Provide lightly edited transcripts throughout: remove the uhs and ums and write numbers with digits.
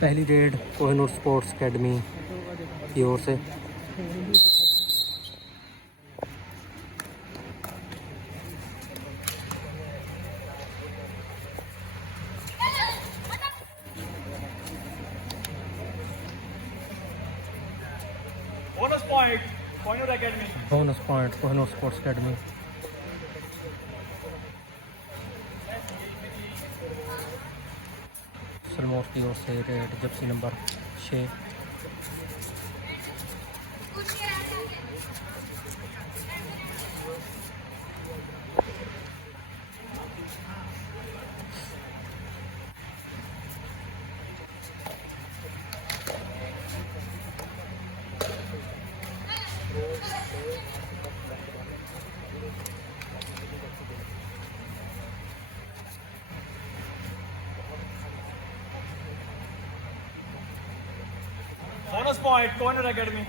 पहली red Kohinoor sports academy की ओर से। Bonus point Kohinoor academy. Bonus point Kohinoor sports academy. Salmor की ओर से red jersey number 6। Bonus point Kohinoor academy.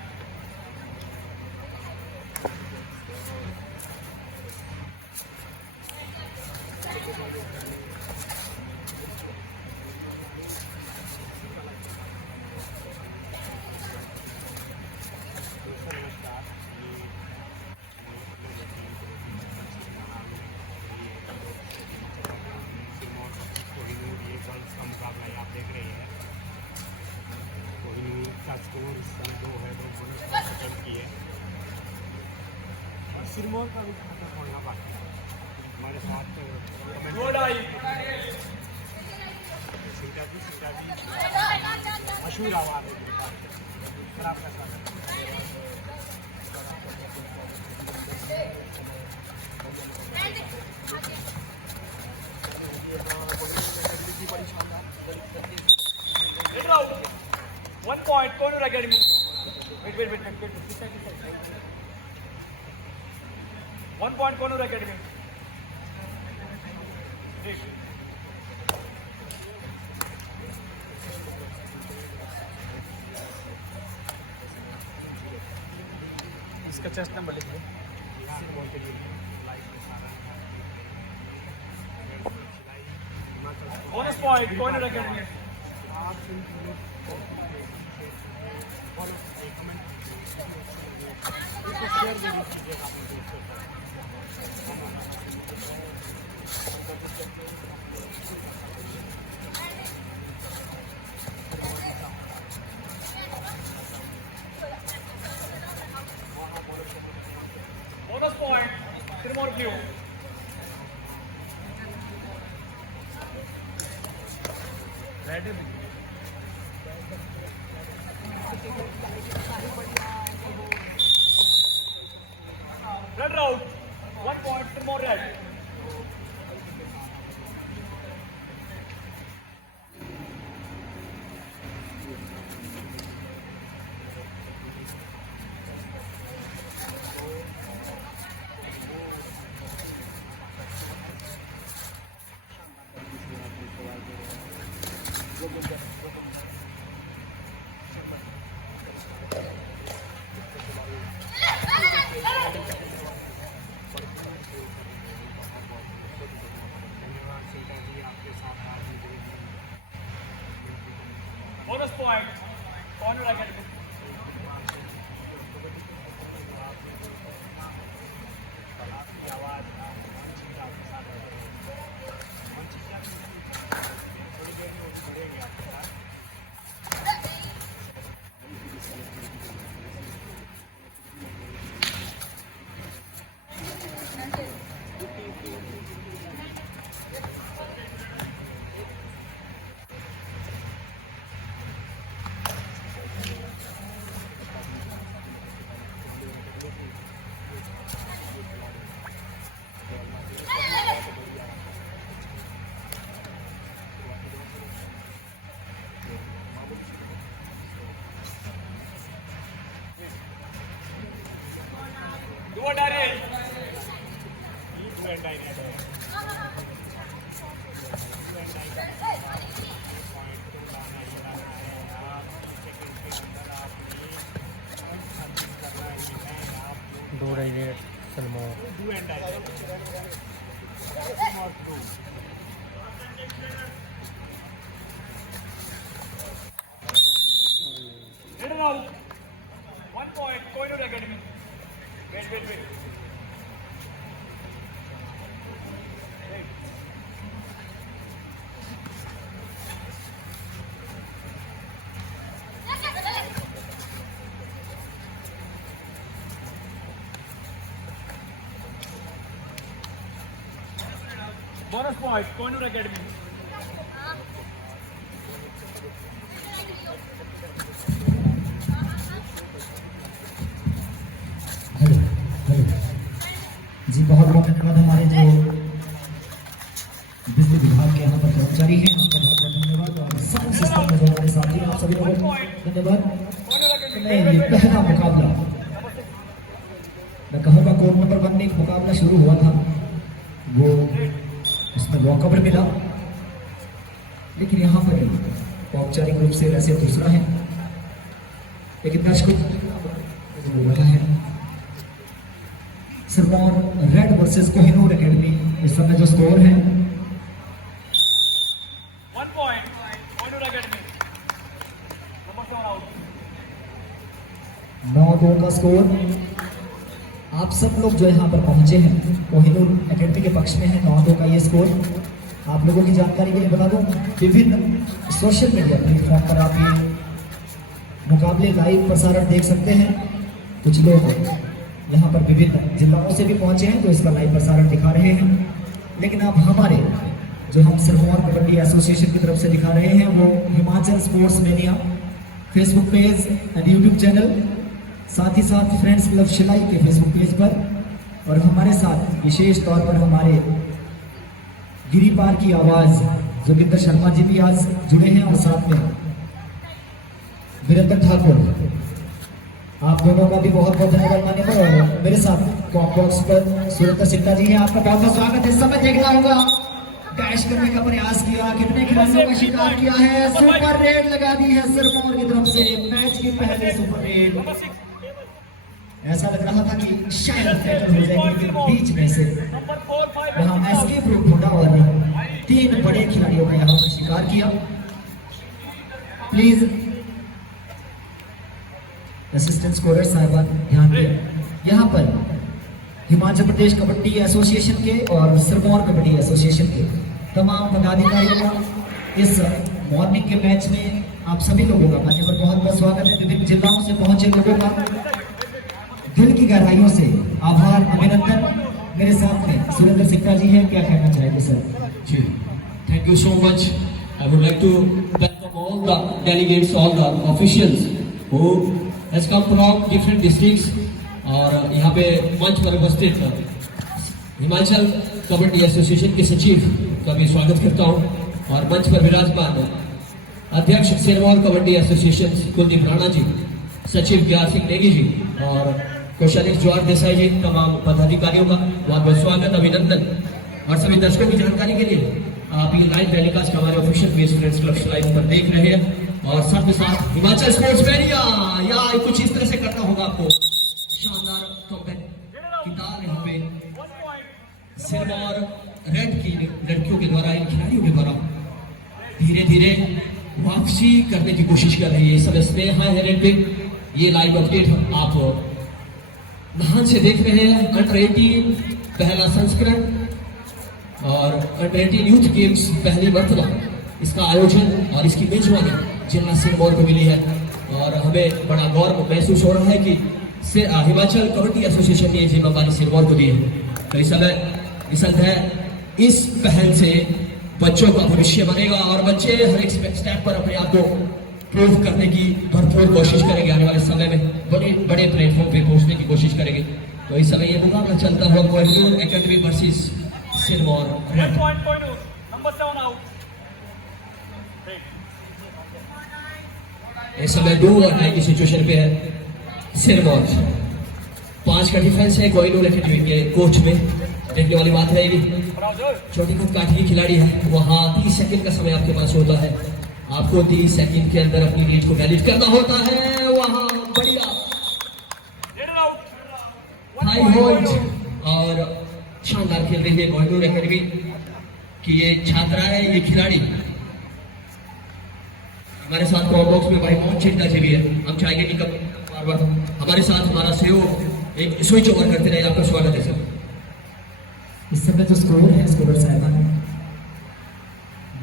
का मुकाबला आप देख रहे हैं। कोहिनूर का स्कोर इस समय 2 है, 2 बोनस सेकंड की है और सिरमौर का भी खत्म होना बाकी है। हमारे साथ सीटा जी मशहूर आवाज़ है सर, आपका स्वागत Hit out. 1 point Kohinoor Academy. Wait. 1 point Kohinoor Academy. इसका चेस्ट नंबर लिख लो। Bonus point Kohinoor Academy. Bonus point Sirmor Blue. Red route. 1 point Sirmor Red. Bonus point Kohinoor Academy. Do or die. दो raid Salmor. Do and die. Bonus point, Koinur Academy. Hello hello जी, बहुत बहुत धन्यवाद हमारे जो बिजली विभाग के यहाँ पर कर्मचारी हैं, आपका बहुत बहुत धन्यवाद। और साउंड सिस्टम में जो हमारे साथी हैं, आप सभी लोगों को धन्यवाद। ये पहला मुकाबला, मैं कहूँगा कोर्ट नंबर 1 में एक मुकाबला शुरू हुआ था, वो उसमें वॉकओवर मिला, लेकिन यहाँ पर औपचारिक रूप से वैसे दूसरा है, लेकिन दर्शकों जो रहा है Sirmaur red versus Kohinoor academy, इस समय जो स्कोर है 1 point, Koinur Academy. Number 7 out. 9-2 का स्कोर। आप सब लोग जो यहाँ पर पहुंचे हैं कोहिनूर एकेडमी के पक्ष में है। 9-2 का ये स्कोर। आप लोगों की जानकारी के लिए बता दूं, विभिन्न सोशल मीडिया प्लेटफॉर्म पर आप ये मुकाबले लाइव प्रसारण देख सकते हैं। कुछ लोग यहाँ पर विभिन्न जिलाओं से भी पहुंचे हैं जो इसका लाइव प्रसारण दिखा रहे हैं, लेकिन आप हमारे जो हम सिरमौर कबड्डी एसोसिएशन की तरफ से दिखा रहे हैं वो Himachal sports mania Facebook page and YouTube channel, साथ ही साथ फ्रेंड्स क्लब शिलाई के फेसबुक पेज पर, और हमारे साथ विशेष तौर पर हमारे गिरिपार की आवाज़ जोगिंदर शर्मा जी भी आज जुड़े हैं, और साथ में वीरेंद्र ठाकुर, आप दोनों का भी बहुत बहुत धन्यवाद मान्य पर। और मेरे साथ बॉक्स पर सुरेंद्र सिक्का जी हैं, आपका बहुत बहुत स्वागत है। इस समय देखना होगा डैश करने का प्रयास किया, कितने खिलाड़ियों का शिकार किया है, सुपर रेड लगा दी है सिरमौर की तरफ से, मैच की पहली सुपर रेड। Number 6. ऐसा लग रहा था कि शायद टैकल हो जाएगी, लेकिन बीच में से Number 4, 5 वहां एस्केप रूट ढूंढा और 3 बड़े खिलाड़ियों का यहाँ पर शिकार किया। प्लीज असिस्टेंट स्कोरर साहिबान ध्यान दें। यहाँ पर हिमाचल प्रदेश कबड्डी एसोसिएशन के और सिरमौर कबड्डी एसोसिएशन के तमाम पदाधिकारियों का इस मॉर्निंग के मैच में आप सभी लोगों का मान्यवर बहुत बहुत स्वागत है। विभिन्न जिलाओं से पहुंचे लोगों का दिल की गहराइयों से आभार, अभिनंदन। मेरे साथ में सुरेंद्र सिक्का जी हैं, क्या कहना चाहेंगे सर? जी, thank you so much. I would like to welcome all the delegates, all the officials who has come from different districts. और यहाँ पे मंच पर उपस्थित हिमाचल कबड्डी एसोसिएशन के सचिव का भी स्वागत करता हूँ, और मंच पर विराजमान अध्यक्ष सिरमौर कबड्डी एसोसिएशन कुलदीप राणा जी, सचिव ज्ञान सिंह नेगी जी और कौशलिक ज्वार देसाई जी, तमाम पदाधिकारियों का बहुत बहुत स्वागत, अभिनंदन। और सभी दर्शकों की जानकारी के लिए आप ये लाइव टेलीकास्ट हमारे official page friends club live पर देख रहे हैं, और साथ में साथ हिमाचल स्पोर्ट्स मेनिया या कुछ इस तरह से करना होगा आपको। शानदार कमबैक की ताल यहाँ पे 1 point. सिरमौर रेड की लड़कियों के द्वारा, इन खिलाड़ियों के द्वारा धीरे धीरे वापसी करने की कोशिश कर रही है। इस समय स्नेहा हेरेटिक, ये लाइव अपडेट आप नाहन से देख रहे हैं। अंडर 18 पहला संस्करण और अंडर 18 यूथ गेम्स पहली मर्तबा इसका आयोजन और इसकी मेजबानी जिला सिरमौर को मिली है, और हमें बड़ा गौरव महसूस हो रहा है कि हिमाचल कबड्डी एसोसिएशन ने ये जिम्मेदारी सिरमौर को दी है। तो इस समय रिजल्ट है, इस पहल से बच्चों का भविष्य बनेगा और बच्चे हर एक स्टेप पर अपने आप को प्रूव करने की भरपूर कोशिश करेंगे। आने वाले समय में बड़े बड़े प्लेटफॉर्म पे पहुंचने की कोशिश करेंगे। तो इस समय ये मुकाबला चलता हुआ Kohinoor academy versus Sirmaur 1 red. point, Koinur. Number 7 out. इस समय 2 और 9 की सिचुएशन पे है सिरमौर। 5 का डिफेंस है कोहिनूर एकेडमी के कोच में। देखने वाली बात है, Browser. छोटी कद काठी की खिलाड़ी है, वहाँ 30 सेकंड का समय आपके पास होता है, आपको 30 सेकंड के अंदर अपनी रीच को वैलिड करना होता है। वहाँ बढ़िया Get it out. 1 high point, hold Koinur. और शानदार खेल रही है कोहिनूर एकेडमी की ये छात्रा है, ये खिलाड़ी। हमारे साथ कॉम्बॉक्स में भाई मोहन चिंता जी भी है। हम चाहेंगे कि कब बार बार हमारे साथ हमारा सहयोग एक स्विच ओवर करते रहे। आपका स्वागत है सर। इस समय जो स्कोर है स्कोरर साहिबान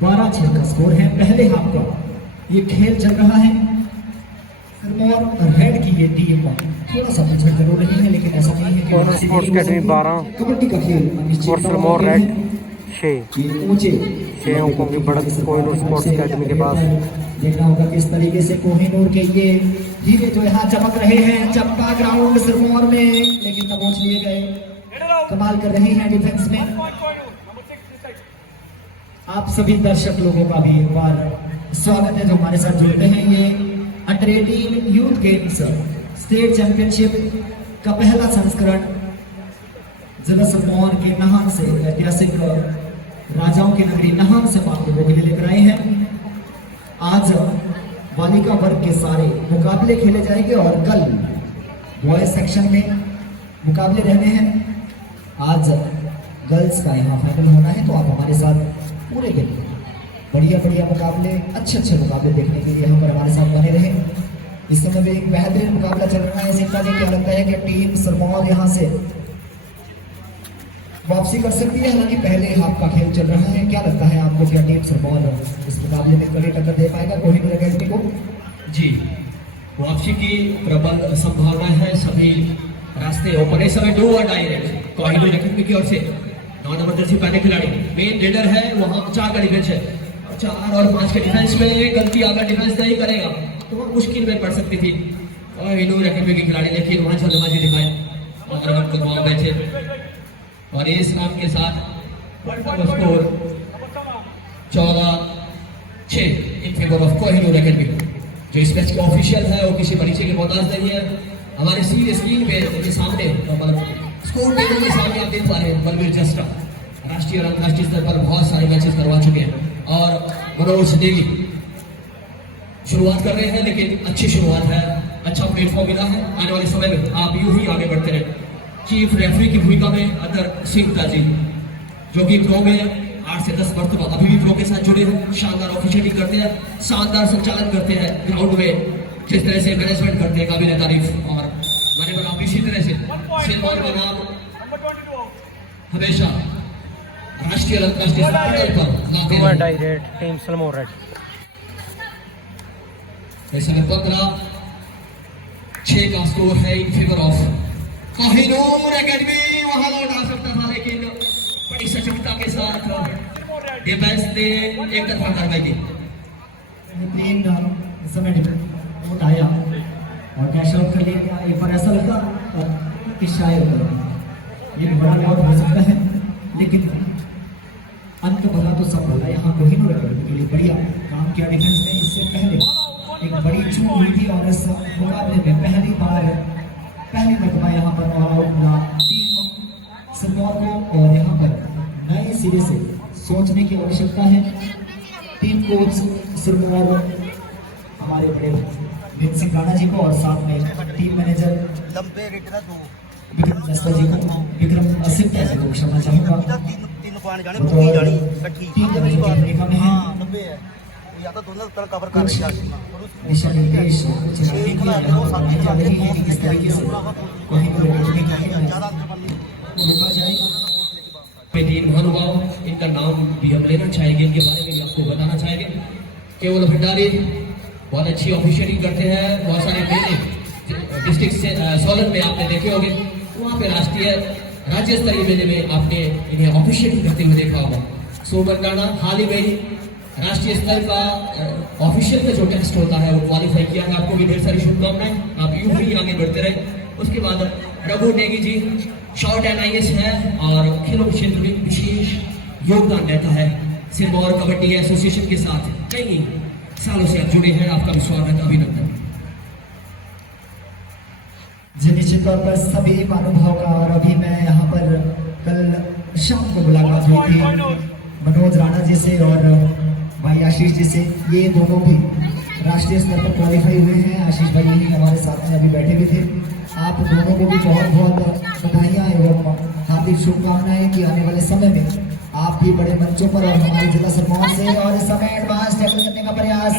12-6 का स्कोर है। पहले हाफ का ये खेल चल रहा है। सिरमौर रेड की ये टीम थोड़ा सा पीछे जरूर रही है, लेकिन ऐसा नहीं है कि कोहिनूर स्पोर्ट्स अकेडमी 12 कबड्डी का खेल और सिरमौर रेड 6 ये ऊंचे 6 अंकों की बढ़त कोहिनूर स्पोर्ट्स एकेडमी के पास। देखना होगा किस तरीके से कोहिनूर के ये हीरे जो यहाँ चमक रहे हैं। चंपा ग्राउंड सिरमौर में, लेकिन दबोच लिए गए। कमाल कर रहे हैं डिफेंस में। Number 6 this side. आप सभी दर्शक लोगों का भी एक बार स्वागत है जो हमारे साथ जुड़ते हैं। ये under 18 youth games state championship का पहला संस्करण जिला सिरमौर के नाहन से, ऐतिहासिक राजाओं की नगरी नाहन से आप लोगों के लिए लेकर आए हैं। आज बालिका वर्ग के सारे मुकाबले खेले जाएंगे और कल बॉयज सेक्शन में मुकाबले रहने हैं। आज गर्ल्स का यहाँ फाइनल होना है, तो आप हमारे साथ पूरे दिन बढ़िया बढ़िया मुकाबले, अच्छे मुकाबले देखने के लिए यहाँ पर हमारे साथ बने रहें। इस समय भी एक बेहतरीन मुकाबला चल रहा है। सिंपल जी, क्या लगता है कि टीम सिरमौर यहाँ से वापसी कर सकती है? हालांकि पहले हाफ का खेल चल रहा है। क्या लगता है आपको, क्या टीम सिरमौर इस मुकाबले में कड़ी टक्कर दे पाएगा कोहिनूर एकेडमी को? जी, वापसी की प्रबल संभावना है। सभी रास्ते ओपन है। समय 2 डायरेक्ट कोहिनूर एकेडमी की ओर से 9 नंबर जर्सी पहने खिलाड़ी मेन लीडर है। वहाँ 4 का डिफेंस है। 4 और 5 के डिफेंस में गलती अगर डिफेंस नहीं करेगा तो मुश्किल में पड़ सकती थी कोहिनूर एकेडमी के खिलाड़ी, लेकिन वहाँ जल्दबाजी दिखाए और बैठे और इस नाम के साथ score 14-6 in favour of Kohinoor academy. जो इस मैच के ऑफिशियल है वो किसी परिचय के मोहताज नहीं है। हमारे सीधे स्क्रीन पे के सामने स्कोर टेबल के सामने आप देख पा रहे हैं बलवीर जस्टा राष्ट्रीय और अंतर्राष्ट्रीय स्तर पर बहुत सारे मैचेस करवा चुके हैं और मनोज नेगी शुरुआत कर रहे हैं, लेकिन अच्छी शुरुआत है। अच्छा प्लेटफॉर्म मिला है। आने वाले समय में आप यूं ही आगे बढ़ते रहे। चीफ रेफरी की भूमिका में अदर सिंह ताजी, जो कि प्रो में 8 से 10 वर्ष बाद अभी भी प्रो के साथ जुड़े हैं। शानदार ऑफिशियलिंग करते हैं, शानदार संचालन करते हैं ग्राउंड में, जिस तरह से मैनेजमेंट करते हैं काबिल तारीफ। और मैंने बोला आप इसी तरह से सिरमौर का नाम Number 22 out. हमेशा राष्ट्रीय और अंतर्राष्ट्रीय स्तर पर लाते 2 हैं। Direct team Sirmaur red. ऐसे में 15-6 का स्कोर है इन फेवर ऑफ कोहिनूर एकेडमी। वहां लौट आ सकता था, लेकिन बड़ी सचेतता के साथ डिफेंस ने एक तरफा कार्रवाई की। तीन समय वोट आया और कैश आउट कर लिया। एक बार ऐसा लगा कि शायद ये बड़ा आउट हो सकता है, लेकिन अंत भला तो सब भला। यहाँ कोहिनूर एकेडमी के लिए बढ़िया काम किया डिफेंस ने। इससे पहले एक बड़ी चूक हुई थी और इस मुकाबले में पहली मरतबा यहाँ पर ऑल आउट मिला टीम सिरमौर को। और यहाँ पर नए सिरे से सोचने की आवश्यकता है। टीम कोच सिरमौर हमारे बड़े विन सिंह राणा जी को और साथ में टीम मैनेजर विक्रम दस्ता जी को, विक्रम असिप्ता जी को क्षमा चाहूँगा। दिशा निर्देश किस तरीके से कोहिनूर एकेडमी को रोका जाए। तीन महानुभाव, इनका नाम भी हम लेना चाहेंगे, इनके बारे में भी आपको बताना चाहेंगे। केवल भंडारी बहुत अच्छी ऑफिशियलिंग करते हैं। बहुत सारे मेले डिस्ट्रिक्ट से सोलन में आपने देखे होंगे, वहाँ पे राष्ट्रीय राज्य स्तरीय मेले में आपने इन्हें ऑफिशियलिंग करते हुए देखा होगा। सोमन राणा हाल ही में राष्ट्रीय स्तर का ऑफिशियल का जो टेस्ट होता है वो क्वालिफाई किया है। आपको भी ढेर सारी शुभकामनाएं। आप यूं ही आगे बढ़ते रहे। उसके बाद रघु नेगी जी शॉर्ट NIS है और खेलों के क्षेत्र में विशेष योगदान रहता है। सिरमौर कबड्डी एसोसिएशन के साथ कई सालों से आप जुड़े हैं। आपका भी स्वागत, अभिनंदन। जी निश्चित तौर पर सभी महानुभाव का। और अभी मैं यहाँ पर कल शाम को मुलाकात हुई थी मनोज राणा जी से और भाई आशीष जी से। ये दोनों भी राष्ट्रीय स्तर पर क्वालिफाई हुए हैं। आशीष भाई यही हमारे साथ में अभी बैठे भी थे। आप दोनों को भी बहुत बहुत बधाइयाँ एवं हार्दिक शुभकामनाएं कि आने वाले समय में आप भी बड़े मंचों पर और हमारे जिला सिरमौर से। और इस समय एडवांस टैकल करने का प्रयास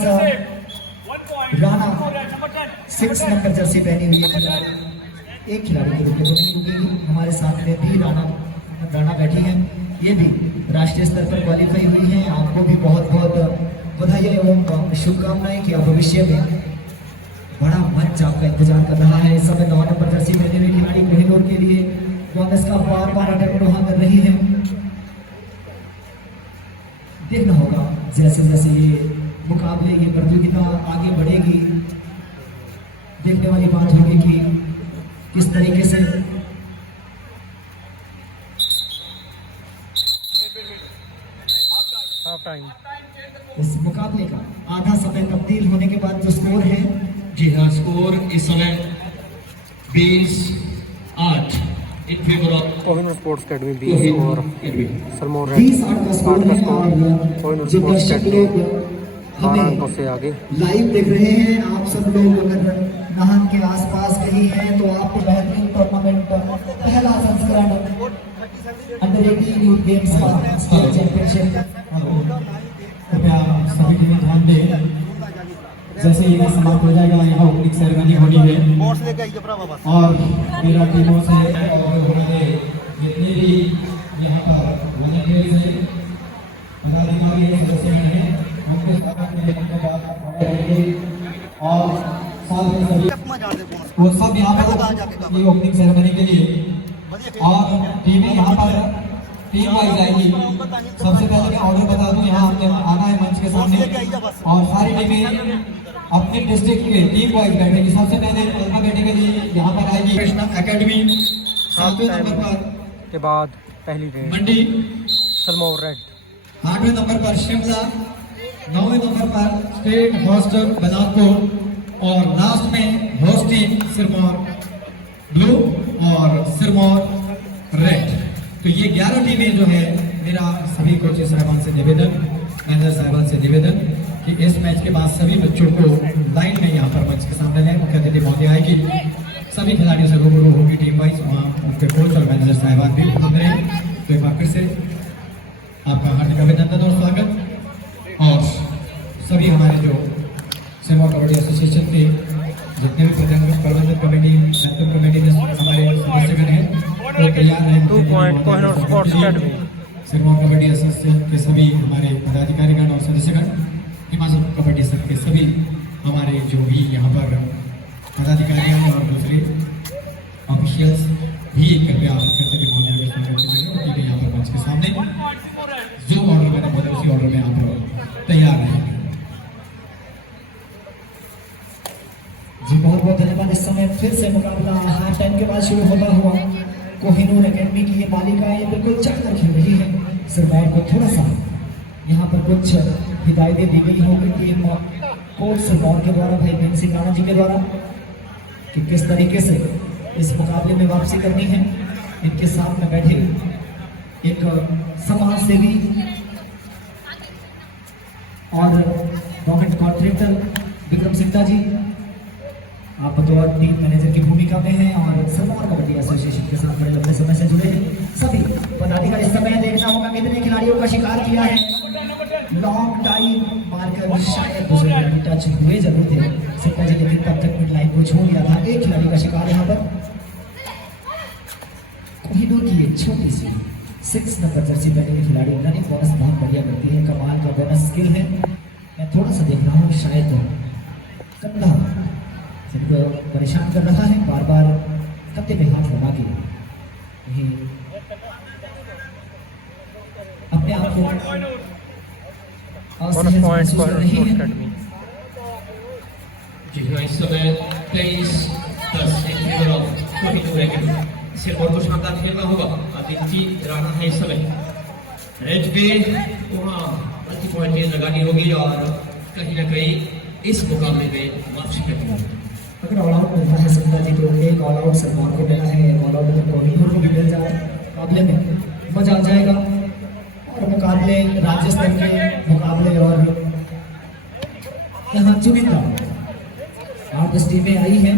1 point. Rana Number 10. 6 number Jersey पहनी हुई है खिलाड़ी। एक खिलाड़ी के रुके तो नहीं रुकेगी। हमारे साथ में भी राणा बैठी हैं, ये भी राष्ट्रीय स्तर पर क्वालिफाई हुई हैं। आपको भी बहुत बहुत बधाई एवं शुभकामनाएं कि आप भविष्य में बड़ा मंच आपका इंतजार कर रहा है। इस समय 9 नंबर जर्सी पहने हुए खिलाड़ी कोहिनूर के लिए कांग्रेस का बार अटैक वहाँ कर रही है। देखना होगा जैसे जैसे ये मुकाबले, ये प्रतियोगिता आगे बढ़ेगी, देखने वाली बात होगी कि किस तरीके से हाफ टाइम। इस मुकाबले का आधा समय तब्दील होने के बाद जो स्कोर है, जी हाँ, स्कोर इस समय 20-8 इन favour of Kohinoor sports academy 20 और सिरमौर रेड 20-8 का स्कोर है। और कोहिनूर जो स्पोर्ट्स दर्शक एकेडमी लोग 12 अंकों हमें से आगे। लाइव देख रहे हैं, आप सब लोग अगर नाहन के आसपास कहीं हैं तो आपको बेहतरीन टूर्नामेंट पहला संस्करण अंडर 18 यूथ गेम्स का स्टेट चैंपियनशिप, कृपया सभी टीमें ध्यान दें। जैसे ही यह समाप्त हो जाएगा, यहाँ ओपनिंग सेरेमनी होनी है और मेरा टीमों से और हमारे जितने भी यहाँ पर वॉलंटियर्स हैं, पदाधिकारी हैं, सदस्य हैं, उनके साथ में और साथ में सभी वो सब यहाँ पर ये ओपनिंग सेरेमनी के लिए और टीमें यहाँ पर टीम वाइज आएगी। सबसे पहले मैं ऑर्डर बता दूं, यहाँ हमने आना है मंच के सामने और सारी टीमें अपने डिस्ट्रिक्ट के टीम वाइज बैठेगी। सबसे पहले अल्फाबेटिकली यहाँ पर आएगी कृष्णा एकेडमी 7वें नंबर पर, के बाद पहली ट्रेन मंडी सिरमौर रेड, 8वें नंबर पर शिमला, 9वें नंबर पर स्टेट हॉस्टल बलासपुर और लास्ट में होस्ट टीम सिरमौर ब्लू और सिरमौर रेड। तो ये 11 टीमें जो है, मेरा सभी कोचेस साहबान से निवेदन, मैनेजर साहबान से निवेदन कि इस मैच के बाद सभी बच्चों को लाइन में यहाँ पर मंच के सामने लें। मुख्य अतिथि महोदय आएगी, सभी खिलाड़ियों से रूबरू होगी टीम वाइज, वहाँ उनके कोच और मैनेजर साहबान भी उपस्थित रहें। तो एक बार फिर से आपका हार्दिक अभिनंदन और स्वागत। और सभी हमारे जो सिरमौर कबड्डी एसोसिएशन के जितने भी प्रबंधन कमेटी, मैनेजमेंट कमेटी में हमारे सदस्यगण हैं, वो तैयार हैं। 2 point Kohinoor sports academy. Sirmaur kabaddi association के सभी हमारे पदाधिकारीगण और सदस्यगण, हिमाचल कबड्डी संघ के सभी हमारे जो भी यहाँ पर पदाधिकारी हैं और दूसरे ऑफिशियल्स भी कृपया करते यहाँ पर मंच के सामने जो ऑर्डर मैंने बोला उसी ऑर्डर में यहाँ पर तैयार रहेंगे। जी बहुत बहुत धन्यवाद। इस समय फिर से मुकाबला हाफ टाइम के बाद शुरू होता हुआ कोहिनूर एकेडमी की ये बालिकाएं बिल्कुल चढ़कर खेल रही है। सिरमौर को थोड़ा सा यहाँ पर कुछ हिदायतें दी गई होंगी टीम कोच सिरमौर के द्वारा, भाई मेन सिंह राणा जी के द्वारा, कि किस तरीके से इस मुकाबले में वापसी करनी है। इनके साथ में बैठे एक समाज सेवी और गवर्नमेंट कॉन्ट्रैक्टर विक्रम सिंह जी, आप बतौर टीम मैनेजर की भूमिका में हैं और सिरमौर कबड्डी एसोसिएशन के साथ बड़े लंबे समय से जुड़े हैं। सभी पदाधिकारी, इस समय देखना होगा कितने खिलाड़ियों का शिकार किया है। लॉन्ग टाइम मारकर शायद दूसरे टच हुए जरूर थे सिक्का जी, लेकिन तब तक मिड लाइन को छोड़ दिया था। एक खिलाड़ी का शिकार यहाँ पर कोहिनूर की एक छोटी सी 6 नंबर जर्सी पहने की खिलाड़ी रनिंग बोनस बहुत बढ़िया करती है, कमाल का बोनस स्किल है। मैं थोड़ा सा देख रहा हूँ, शायद कंधा जिनको परेशान कर रहा है, बार बार कत्ते में हाथ लगा के अपने आप को bonus point Kohinoor sports academy. जी हाँ, इस समय 23-10 in favour of Kohinoor academy. Sirmaur को शानदार खेलना होगा, आदित्य राणा है इस समय रेड पे, वहाँ प्रति पॉइंट लगानी होगी और कहीं ना कहीं इस मुकाबले में वापसी करनी होगी। अगर ऑल आउट मिलता है सिंधा जी को, एक ऑल आउट सिरमौर को मिला है, ऑल आउट अगर कोहिनूर को भी मिल जाए, मुकाबले में मजा आ जाएगा। और मुकाबले राज्य स्तर के मुकाबले और यहाँ चुनिंदा 8-10 टीमें आई हैं।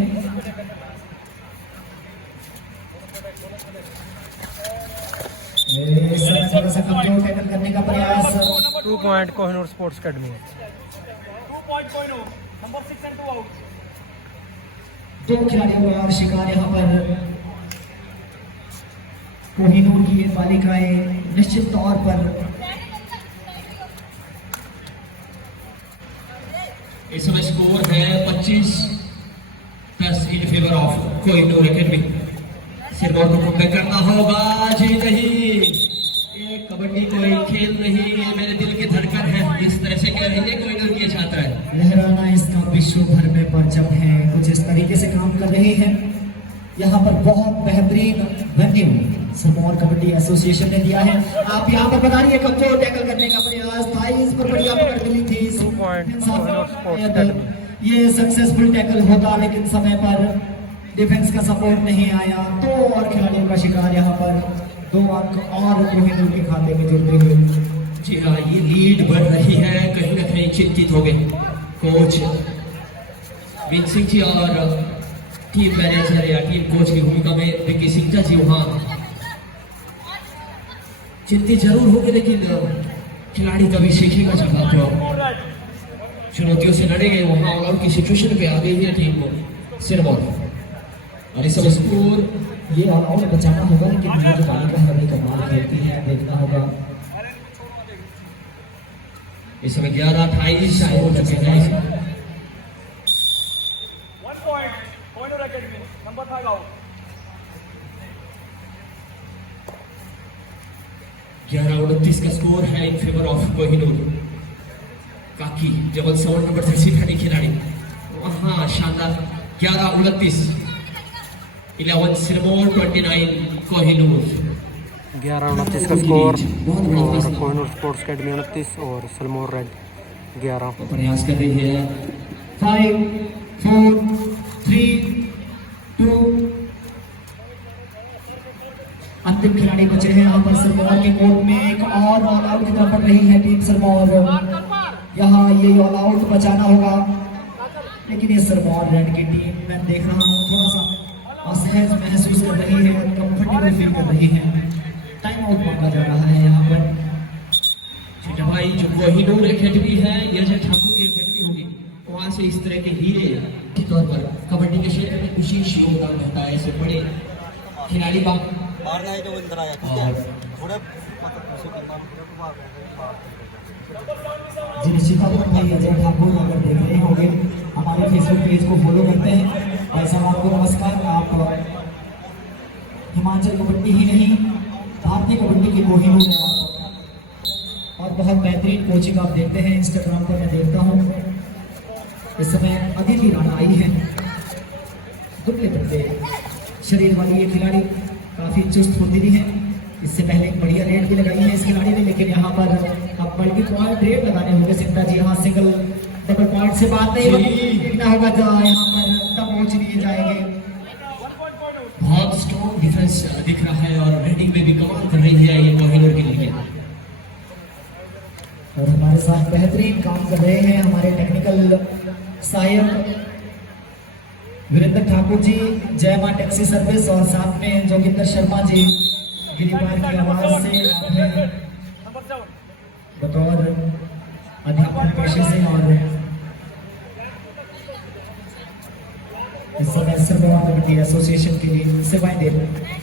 थोड़ा सा कंट्रोल टैकल करने का प्रयास। 2 point Kohinoor sports academy. 2 point Kohinoor, number 6 and 2 out. 2 खिलाड़ियों का शिकार यहाँ पर कोहिनूर की ये बालिकाएं निश्चित तौर पर इस समय स्कोर है 25-10 इन favour of Kohinoor academy. Sirmaur को कमबैक करना होगा, जी नहीं, ये कबड्डी कोई खेल नहीं है, मेरे दिल की धड़कन गाना इसका विश्व भर में परचम है, कुछ इस तरीके से काम कर रहे हैं। यहाँ पर बहुत बेहतरीन वेन्यू सिरमौर कबड्डी एसोसिएशन ने दिया है। आप यहाँ पर बता रही है कमजोर टैकल करने का प्रयास था, इस पर बढ़िया पकड़ मिली थी। ये सक्सेसफुल टैकल होता, लेकिन समय पर डिफेंस का सपोर्ट नहीं आया। 2 और खिलाड़ियों का शिकार यहाँ पर, 2 अंक और कोहिनूर के खाते में जुड़ते हुए। जी हाँ, ये लीड बढ़ रही है, कहीं ना कहीं चिंतित हो गए कोच विन सिंह जी और टीम मैनेजर या टीम कोच की भूमिका में विक्की सिंह जी वहाँ चिंतित जरूर होंगे, लेकिन खिलाड़ी कभी सीखेगा जब आप चुनौतियों से लड़ेंगे। वहाँ ऑल आउट की सिचुएशन पे आ गई है टीम को सिरमौर, और इस समय स्कोर ये ऑल आउट बचाना होगा, लेकिन ये जो बालिका है बड़ी कमाल खेलती है, देखना होगा। इस समय 11-28 हो चुके हैं। 1 point, Koinur Academy, number 5 out. 11-29 का स्कोर है इन फेवर ऑफ कोहिनूर। काकी जबल 7 नंबर 30 खिलाड़ी वहाँ शानदार 11-29, 11 सिरमौर 29 कोहिनूर। 11-29 का स्कोर, और कोहिनूर स्पोर्ट्स अकेडमी 29 और सिरमौर रेड 11। प्रयास कर रही है। 5 4 3 2 अंतिम खिलाड़ी बचे हैं यहाँ पर सिरमौर के कोर्ट में। एक और ऑल आउट की तरफ बढ़ रही है टीम सिरमौर, यहाँ ये ऑल आउट बचाना होगा, लेकिन ये सिरमौर रेड की टीम मैं देख रहा हूँ थोड़ा सा असहज महसूस कर रही है, कंफर्टेबल फील कर रही है। टाइम आउट मांगा जा रहा है यहाँ पर। छोटा भाई जो कोहिनूर एकेडमी है, यह जो ठाकुर की एकेडमी होगी, वहाँ से इस तरह के हीरे के तौर पर कबड्डी के क्षेत्र में विशेष योगदान रहता है। ऐसे बड़े खिलाड़ी का जी निश्चित भाई अजय ठाकुर अगर देख रहे होंगे हमारे फेसबुक पेज को फॉलो करते हैं। भाई साहब आपको नमस्कार। आप हिमाचल कबड्डी ही नहीं, भारतीय कबड्डी की कोहिनूर है आप, और बहुत बेहतरीन कोचिंग आप देखते हैं इंस्टाग्राम पर, मैं देखता हूँ। इस समय अदिति राणा आई है, दुबले पतले शरीर वाली ये खिलाड़ी, काफ़ी चुस्त फुर्तीली है। इससे पहले एक बढ़िया रेड भी लगाई है इस खिलाड़ी ने, लेकिन यहाँ पर अब मल्टी पॉइंट रेड लगाने होंगे सिंटा जी। यहाँ सिंगल डबल पॉइंट से बात नहीं होगी, देखना होगा जो यहाँ पर तब पहुँच लिए जाएंगे। बहुत स्ट्रॉन्ग डिफेंस दिख रहा है और रेडिंग में भी कमाल कर रही है ये कोहिनूर की लिए। और हमारे साथ बेहतरीन काम कर रहे हैं हमारे टेक्निकल सहायक वीरेंद्र ठाकुर जी, जय मां टैक्सी सर्विस, और साथ में जोगिंदर शर्मा जी गिरिपार की आवाज से बतौर अध्यापक पेशे से। और इस समय सिरमौर कबड्डी एसोसिएशन के लिए सेवाएं दे रहे हैं।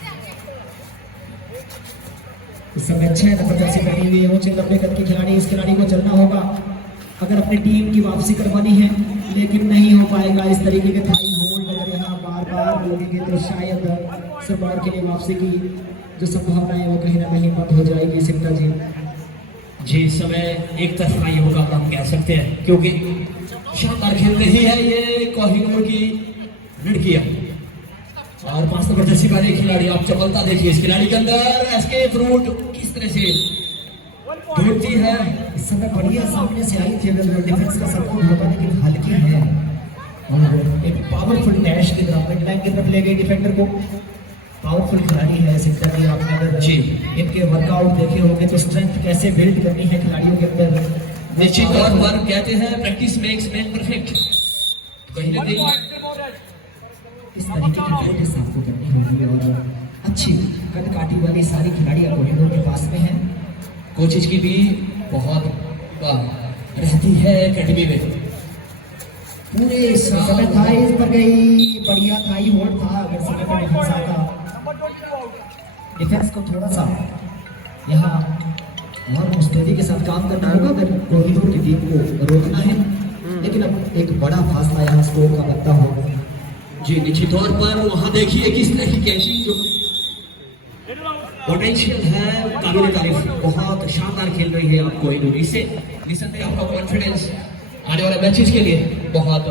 इस समय 6 नंबर जर्सी पहनी हुई है ऊंचे लंबे कद की खिलाड़ी। इस खिलाड़ी को चलना होगा अगर अपनी टीम की वापसी करवानी है, लेकिन नहीं हो पाएगा। इस तरीके के थाई होल्ड अगर यहाँ बार बार लगेंगे तो शायद सिरमौर के लिए वापसी की जो संभावना है वो कहीं ना कहीं बंद हो जाएगी। सिंटा जी जी इस समय एक तरफा ये मुकाबला हम कह सकते हैं, क्योंकि शानदार खेल रही है ये कोहिनूर की लड़कियां। और 5 नंबर जर्सी वाले खिलाड़ी, आप चपलता देखिए इस खिलाड़ी के अंदर, एस्केप रूट किस तरह से ढूंढती है। इस समय बढ़िया सामने से आई थी, अगर डिफेंस का सपोर्ट होगा, लेकिन हल्की है और एक पावरफुल डैश की तरफ मिड लाइन की तरफ ले गई डिफेंडर को। पावरफुल खिलाड़ी है सिंटा जी। आपने अगर जी इनके वर्कआउट देखे होंगे तो स्ट्रेंथ कैसे बिल्ड करनी है खिलाड़ियों के अंदर, निश्चित तौर पर कहते हैं प्रैक्टिस मेक्स मैन परफेक्ट। कहीं ना कहीं इस तरीके की प्रैक्टिस आपको करनी होगी। और अच्छी कद काटी वाली सारी खिलाड़ियां कोहिनूर के पास में हैं। कोचेज की भी बहुत रहती है एकेडमी में। पूरे समय थाई पर गई, बढ़िया थाई होल्ड था। अगर समय पर डिफेंस आता, डिफेंस को थोड़ा सा यहाँ और मुस्तैदी के साथ काम करना होगा अगर कोहिनूर की टीम को रोकना है। लेकिन अब एक बड़ा फासला यहाँ स्कोर का बनता हो। जी निश्चित तौर पर वहाँ देखिए किस तरह की कैचिंग जो पोटेंशियल है, काबिल तारीफ, बहुत शानदार खेल रही है आप कोहिनूर। इससे निसंदेह आपका कॉन्फिडेंस आने वाले मैचेस के लिए बहुत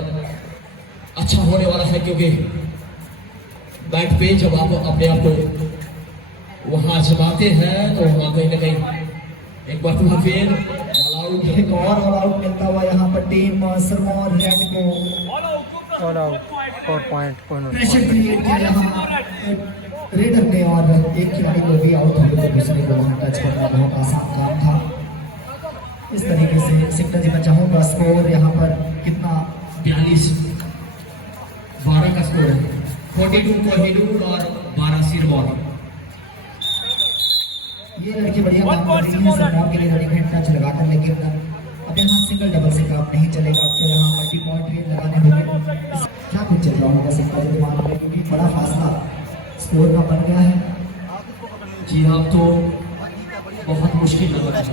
अच्छा होने वाला है, क्योंकि बैट पे जब आप अपने आप को वहां जमाते हैं तो वहां कहीं ना कहीं एक बार फिर ऑल आउट एक और ऑल आउट मिलता हुआ यहाँ पर टीम सिरमौर रेड को all out 4 point Kohinoor pressure create किया यहाँ रेडर ने, और एक खिलाड़ी को भी आउट होने को दूसरे को वहाँ टच करना बहुत आसान काम था। इस तरीके से सिकंदर जी मैं चाहूँगा स्कोर यहाँ पर कितना 42-12 का स्कोर है। 42 कोहिनूर और 12 सिरमौर। ये लड़की बढ़िया काम कर रही है सिरमौर के लिए रनिंग हेड टच लगाकर, लेकिन अब यहाँ सिंगल डबल से काम नहीं चलेगा, आपको यहाँ मल्टी पॉइंट रेड लगाने होंगे। क्या कुछ चल रहा होगा सिक्का के दिमाग में, क्योंकि बड़ा फासला स्कोर का बन गया है। जी हाँ, तो बहुत मुश्किल लग रहा है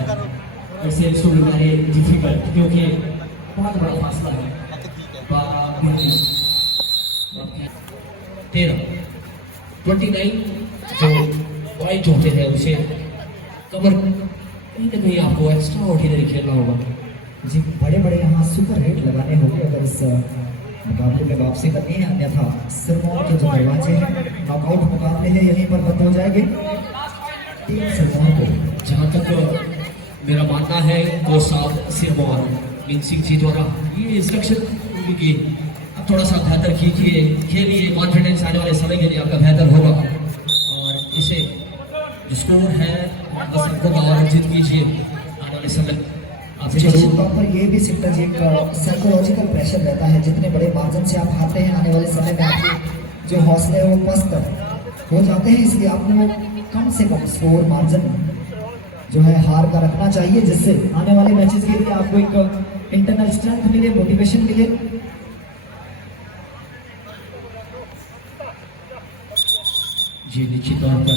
वैसे सुविधाएं डिफिकल्ट, क्योंकि बहुत बड़ा फासला है। 29 जो पॉइंट होते हैं उसे कवर कहीं ना कहीं आपको एक्स्ट्रा ऑर्डिनरी खेलना होगा। जी बड़े बड़े यहाँ सुपर रेट लगाने होंगे अगर इस मुकाबले में वापसी करनी है, अन्यथा सिरमौर के जो दरवाजे हैं नॉकआउट मुकाबले हैं यहीं पर बंद हो जाएंगे। टीम सिरमौर को जहाँ तक मेरा मानना है कोच साहब सिरमौर मीन सिंह जी द्वारा ये इंस्ट्रक्शन की अब थोड़ा सा बेहतर कीजिए, खेलिए, कॉन्फिडेंस आने वाले समय के लिए आपका बेहतर होगा, और इसे जो स्कोर है बस आपको और जीत कीजिए आने वाले समय। जरूर तौर पर ये भी सिकंदर जी एक साइकोलॉजिकल प्रेशर रहता है, जितने बड़े मार्जिन से आप हारते हैं आने वाले समय में आपके जो हौसले हैं वो पस्त हो जाते हैं, इसलिए आपको कम से कम स्कोर मार्जिन जो है हार का रखना चाहिए, जिससे आने वाले मैचेस के लिए आपको एक इंटरनल स्ट्रेंथ मिले, मोटिवेशन मिले। जी निश्चित तौर पर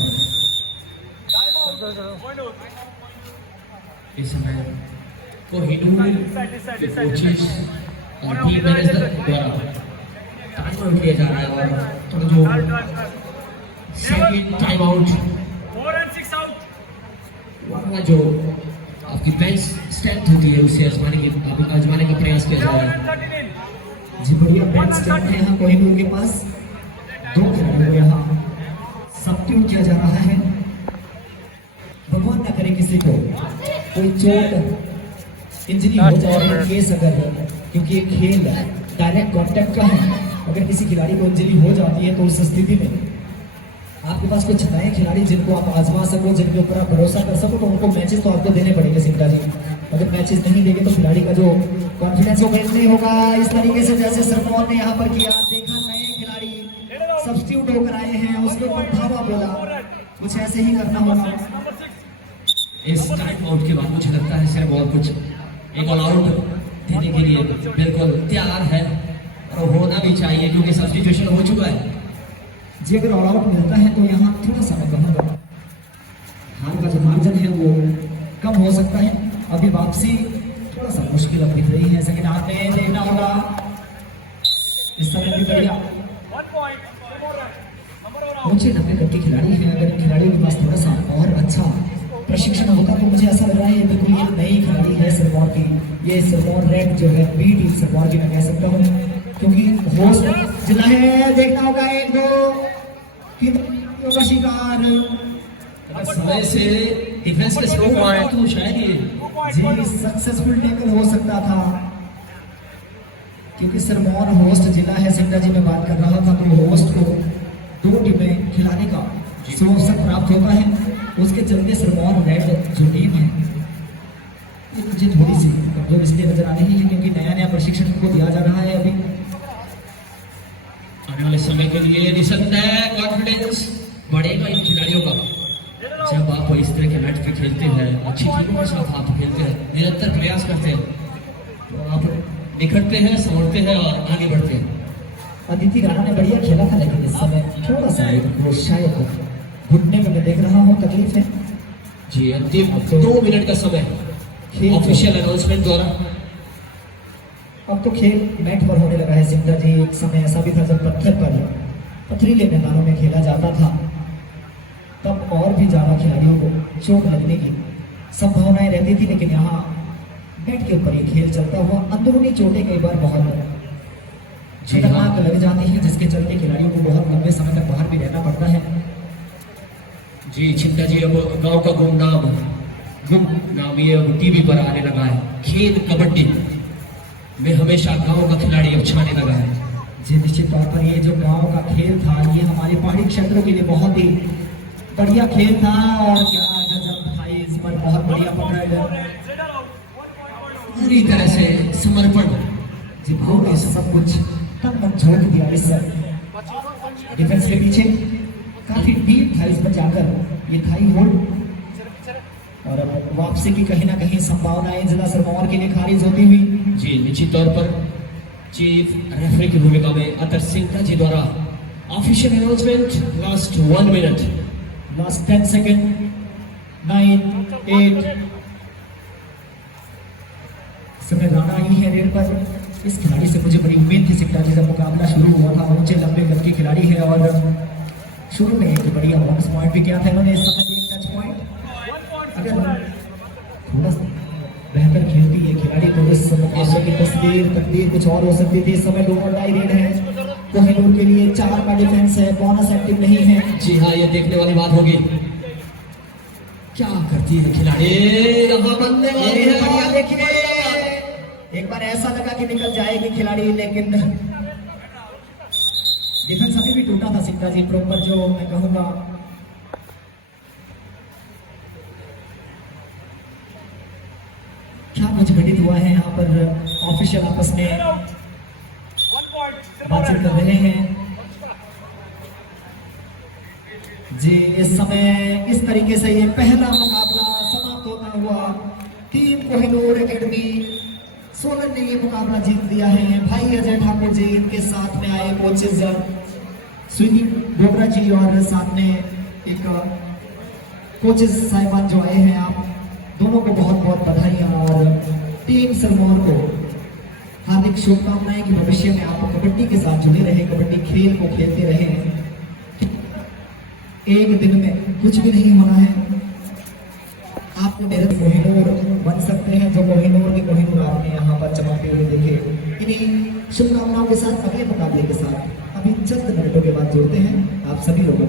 इस समय कोहिनूर के कोचेस और टीम मैनेजर द्वारा टाइम आउट किया जा रहा है, और थोड़ा जो second time out 4 and 6 out. वरना जो आपकी बेंच स्ट्रेंथ होती है उसे आजमाने का प्रयास किया जा रहा है। 13 in. जी बढ़िया बेंच स्ट्रेंथ है यहाँ कोहिनूर के पास, 2 खिलाड़ियों को यहाँ सब्स्टिट्यूट किया जा रहा है। भगवान ना करे किसी को कोई चोट इंजरी हो जाए केस अगर, क्योंकि ये खेल डायरेक्ट कांटेक्ट का है, अगर किसी खिलाड़ी को इंजरी हो जाती है तो उस स्थिति में आपके पास कुछ नए खिलाड़ी जिनको आप आजमा सको, जिनके ऊपर आप भरोसा कर सको, तो उनको मैचेस तो आपको देने पड़ेंगे सिकंदर जी। अगर मैचेस नहीं देंगे तो खिलाड़ी का जो कॉन्फिडेंस वो बेस्ट नहीं होगा। इस तरीके से जैसे सिरमौर ने यहाँ पर किया, देखा नए खिलाड़ी सब्स्टिट्यूट होकर आए हैं, उसके ऊपर धावा बोला, कुछ ऐसे ही करना होगा। इस टाइम आउट के बाद मुझे लगता है सिरमौर कुछ एक ऑल आउट देने के लिए बिल्कुल तैयार है, और होना भी चाहिए क्योंकि सब्स्टिट्यूशन हो चुका है। जी अगर ऑल आउट मिलता है तो यहाँ थोड़ा सा मैं कहूँगा हार का जो मार्जिन है वो कम हो सकता है। अभी वापसी थोड़ा सा मुश्किल अब दिख रही है, सेकंड हाफ में देखना होगा। इस समय भी बढ़िया 1 point. 2 more runs. Number 1 out. ऊंचे नब्बे गति खिलाड़ी हैं, अगर खिलाड़ियों के पास थोड़ा सा और अच्छा प्रशिक्षण होता तो मुझे ऐसा लग रहा है ये बिल्कुल ये नई खिलाड़ी है सिरमौर की, ये सिरमौर रेड जो है बी टीम सिरमौर की मैं कह सकता हूँ, क्योंकि होस्ट जिला है। देखना होगा 1-2 का शिकार समय से डिफेंस के स्कोर पॉइंट तो शायद ये जी सक्सेसफुल टेकल हो सकता था, क्योंकि सिरमौर होस्ट जिला है। सिकंदर जी मैं बात कर रहा था, तो होस्ट को 2 टीमें खिलाने का अवसर प्राप्त होता है, उसके चलते सिरमौर रेड जो टीम है मुझे थोड़ी सी कमजोर इसलिए नजर आ रही है क्योंकि नया नया प्रशिक्षण को दिया जा रहा है। अभी आने वाले समय के लिए निसंदेह कॉन्फिडेंस बढ़ेगा इन खिलाड़ियों का। जब आप इस तरह के मैच पे खेलते हैं, अच्छी टीमों के साथ आप खेलते हैं, निरंतर प्रयास करते हैं, तो आप निखरते हैं, समझते हैं और आगे बढ़ते हैं। अदिति राणा ने बढ़िया खेला था, लेकिन इस समय थोड़ा सा वो शायद घुटने में मैं देख रहा हूँ तकलीफ है। जी अंतिम 2 मिनट का समय ऑफिशियल अनाउंसमेंट द्वारा। अब तो खेल मैट पर होने लगा है सिकंदर जी। एक समय ऐसा भी था जब पथरीले मैदानों में खेला जाता था, तब और भी ज्यादा खिलाड़ियों को चोट लगने की संभावनाएं रहती थी, लेकिन यहाँ बैट के ऊपर ये खेल चलता हुआ अंदरूनी चोटें कई बार बहुत चोट लग जाती है, जिसके चलते खिलाड़ियों को बहुत लंबे समय तक बाहर भी रहना पड़ता है। जी चिंता जी, अब गांव का गुमनाम ये अब टीवी पर आने लगा है। खेल कबड्डी में हमेशा गांव का खिलाड़ी अब छाने लगा है। जी निश्चित तौर पर ये जो गांव का खेल था, ये हमारे पहाड़ी क्षेत्रों के लिए बहुत ही बढ़िया खेल था। और क्या गजब भाई, इस पर बहुत बढ़िया पकड़, पूरी तरह से समर्पण। जी भाव सब कुछ तब तक झोंक दिया इस डिफेंस के पीछे। काफी डीप था इस पर जाकर ये थाई होल्ड, और अब वापसी की कहीं ना कहीं संभावनाएं जिला सिरमौर के लिए खारिज होती हुई। जी निश्चित तौर पर चीफ रेफरी की भूमिका में अतर सिंह जी द्वारा official announcement. Last 1 minute, last 10 second, 9, 8। समय राणा आई है रेड पर। इस खिलाड़ी से मुझे बड़ी उम्मीद थी सिक्का जी, जब मुकाबला शुरू हुआ था। ऊंचे लंबे कद की खिलाड़ी है और शुरू में एक बढ़िया बोनस पॉइंट भी किया था इन्होंने। इस समय एक टच पॉइंट, अगर थोड़ा बेहतर खेलती है खिलाड़ी तो इस मुकाबले की तकदीर कुछ और हो सकती थी। इस समय दोनों डाई रेड है, कोहिनूर के लिए 4 का डिफेंस है, बोनस एक्टिव नहीं है। जी हाँ, ये देखने वाली बात होगी क्या करती है खिलाड़ी। यहाँ बनने वाली है, बढ़िया देखिए, एक बार ऐसा लगा कि निकल जाएगी खिलाड़ी, लेकिन डिफेंस अभी भी टूटा था सिक्का जी प्रॉपर, जो मैं कहूंगा क्या कुछ घटित हुआ है यहाँ पर। ऑफिशियल आपस में बातचीत कर रहे हैं। जी इस समय इस तरीके से ये पहला मुकाबला समाप्त होता हुआ टीम कोहिनूर एकेडमी सोलन ने ये मुकाबला जीत लिया है। भाई अजय ठाकुर जी, इनके साथ में आए कोचेज स्विगी डोगरा जी और साथ में एक कोचेज साहिबान जो आए हैं, आप दोनों को बहुत बहुत बधाई और टीम सिरमौर को हार्दिक शुभकामनाएं कि भविष्य में आप कबड्डी के साथ जुड़े रहे, कबड्डी खेल को खेलते रहे। एक दिन में कुछ भी नहीं होना है, आप मेरे कोहिनूर बन सकते हैं। जो कोहिनूर के कोहिनूर आपने यहाँ पर चमकते हुए देखे। इन्हीं शुभकामनाओं के साथ अगले मुकाबले के साथ अभी चंद मिनटों के बाद जुड़ते हैं आप सभी लोगों।